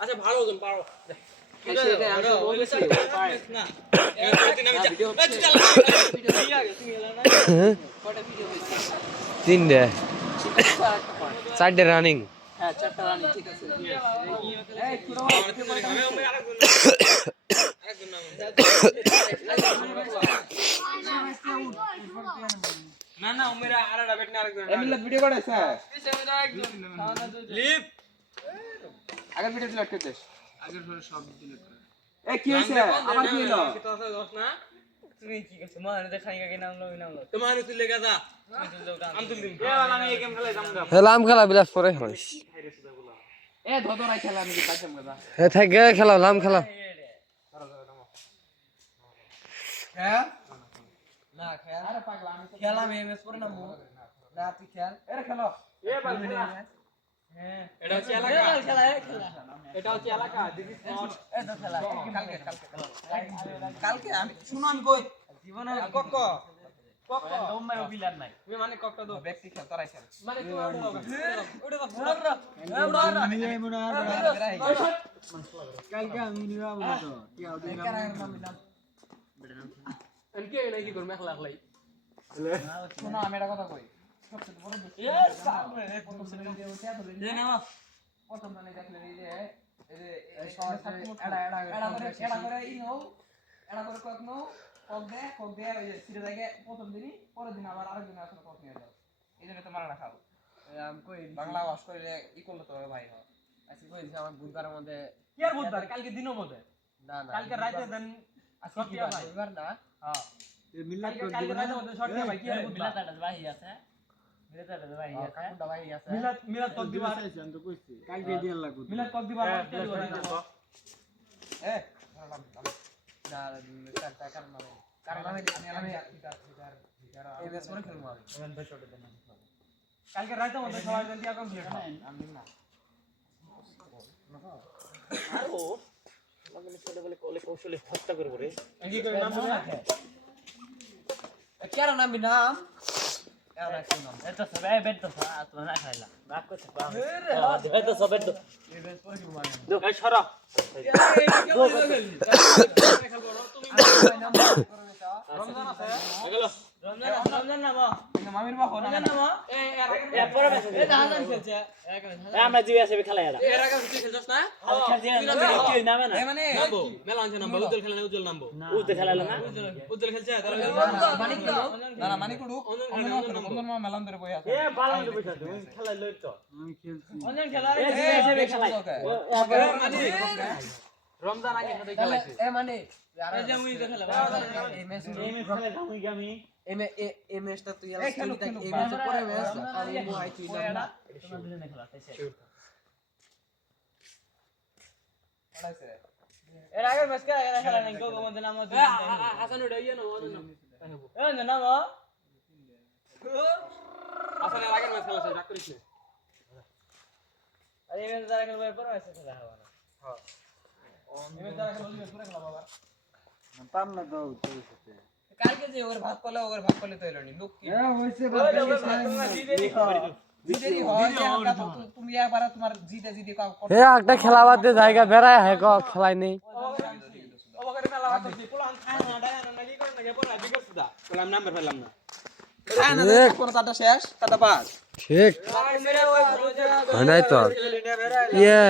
আচ্ছা ভালো ওজন পারো। তিনটে রানি ঠিক আছে না না মেরা আরেকটা বেট না আরেকজন এমিলা ভিডিও করে স্যার। লিপ। আগের ভিডিও ডিলিট করে আগের সব ডিলিট করে। এ কি হইছে আমার কি হলো? তো আছে দশ না? তুমি কি করছ? নাম লই নাম লই। তোমার তুই লেগে যা। তুমি তো গান আম তুল দিন এ আমি এই গেম খেলাই যাম হেলাম খেলা বিলাস পরে হয় এ ধদরাই খেলা আমি কাজম গাদা হে থাকে খেলা লাম খেলা হ্যাঁ? না খেয়াল আরে পাগলা আমি খেয়াল আমি এমএস করে নামবো না তুই খেয়াল এর খেলো। এ ভাই হ্যাঁ। এটা হচ্ছে এলাকা। খেলা খেলা। এটা হচ্ছে এলাকা। দিস ইজ নট এই খেলা। কালকে কালকে কালকে। আমি শুনো আমি কই। জীবনে কক কক দমাই বিলার নাই। তুমি মানে ককটা দো ব্যক্তি খেল তোরাই খেল। মানে তুই ওটা দাও ওটা দাও কালকে আমি নিবা বলো কি হবে? নাই কি করবে? একলা একলাই শুনো আমি একটা কথা কই। প্রথম মানে এই যে প্রথম দিনই পরের দিন আবার আরেকদিন আসলে কক নিয়ে যাও। এই জন্য বাংলা ওয়াশ করলে ই করলে তো ভাই আজকে কই আমার বুধবারের মধ্যে কি আর বুধবার? কালকে দিনও মধ্যে না না কালকে রাতে দেন আজকে কি বার? না। হ্যাঁ কালকে কালকে রাতে মধ্যে শর্ট দিয়ে ভাই কি আর বুধবার মিলাদ আলাদা ভাই আছে মিলাদ আলাদা ভাই আছে কাকুন্ডা ভাই আছে মিলাদ মিলাদ তক দিবার কালকে দিয়ে লাগবে মিলাদ তক দিবার এ না চার টাকার মানে কারণ আমি আমি আমি এই বেশ করে খেলব আমি কালকে রাতে মধ্যে সবাই জানতি এখন দিয়ে খাও আমি না কি করে নাম বলে কেন নামবি নাম এরা কি নাম এটা সবাই বেড তো তো না। খাইলা বাপ কো তো বাপ দেবে তো সবাই তো। এই বেশ করে খেলব আমি এই সরা। আমরা জিবি আছে খেলা মানে নামবো উজ্জ্বল খেলে না উজ্জ্বল উজ্জ্বল খেলছে আমি রমজান আগে খেলাইছে এ মানে এই যে খেলা এই ম্যাচ এই মে খেলা গামি গামি এই মে এই ম্যাচটা তুই পরে ম্যাচ আই তুই না? তোমার দুজনে খেলা তাইছে এর আগে ম্যাচ খেলা খেলা নাই। গো মধ্যে নাম এ হাসান ওটা ইয়ে না এ না নাম হাসান এর আগের ম্যাচ খেলাছে ডাক করিস না। আরে এই ম্যাচ যারা খেলবে পরে ম্যাচ খেলা হবে না। এই ম্যাচ যারা খেলু পরে খেলা বাবা পাম না দাও সাথে কালকে যে ওর ভাগ করলে ওর ভাগ করলে তো এলো নি লোক কি এ হইছে জিদেরি হয় যে আমরা তো তুমি একবার তোমার জিতে জিতে কাউ হে একটা খেলা বাদ দিয়ে জায়গা বেড়ায় হে গো খেলাই নেই অবকারে মেলা হাত দিই পোলা খায় না ডাকা না নাকি করে নাকি পড়া বিকাশ দা বললাম নাম্বার পেলাম না কোন তাটা শেষ তাটা পাস ঠিক হয় নাই তো ইয়ে